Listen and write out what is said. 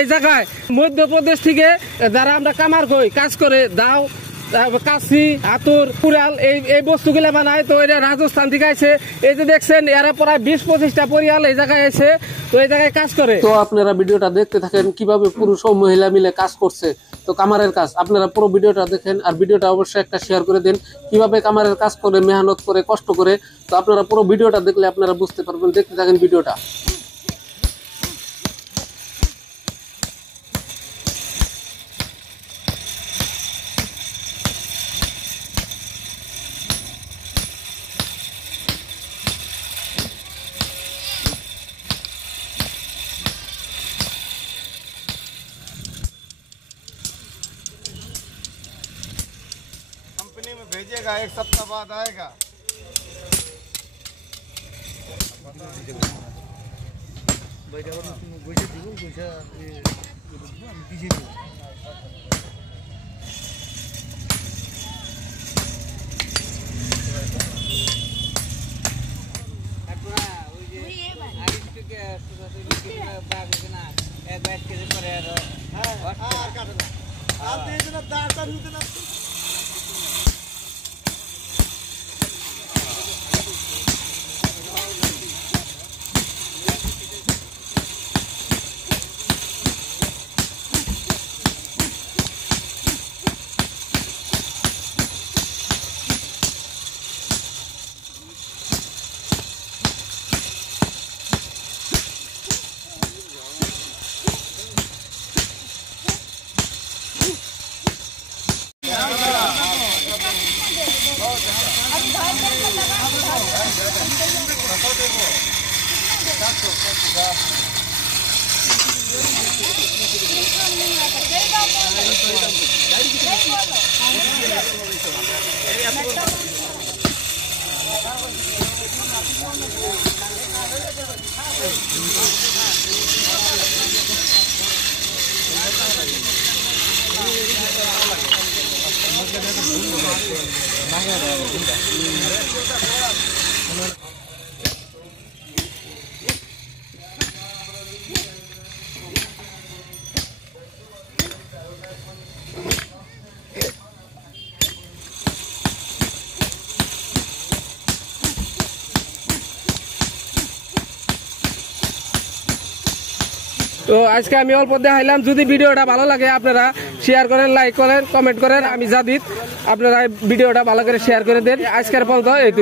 এই জায়গায় মধ্যপ্রদেশ থেকে যারা আমরা কামার কই কাজ করে দাও কাশি হাতুর কুড়াল এই বস্তুগুলা বানায়। তো এটা রাজস্থান থেকে আছে। এই যে দেখছেন এরা প্রায় 20-25টা পরিয়াল এই জায়গায় এসে তো এই জায়গায় কাজ করে। তো আপনারা ভিডিওটা দেখতে থাকেন কিভাবে পুরুষ ও মহিলা মিলে কাজ করছে। তো কামারের কাজ আপনারা পুরো ভিডিওটা দেখেন, আর ভিডিওটা অবশ্যই একটা শেয়ার করে দেন কিভাবে কামারের কাজ করে, মেহনত করে, কষ্ট করে। তো আপনারা পুরো ভিডিওটা দেখলে আপনারা বুঝতে পারবেন। দেখতে থাকেন ভিডিওটা। कंपनी में भेजेगा, 1 सप्ताह बाद आएगा। তো আজকে আমি অল্প দেখাইলাম। যদি ভিডিওটা ভালো লাগে আপনারা শেয়ার করেন, লাইক করেন, কমেন্ট করেন। আমি জাদিদ, আপনারা ভিডিওটা ভালো করে শেয়ার করে দেন। আজকের পর্যন্ত এই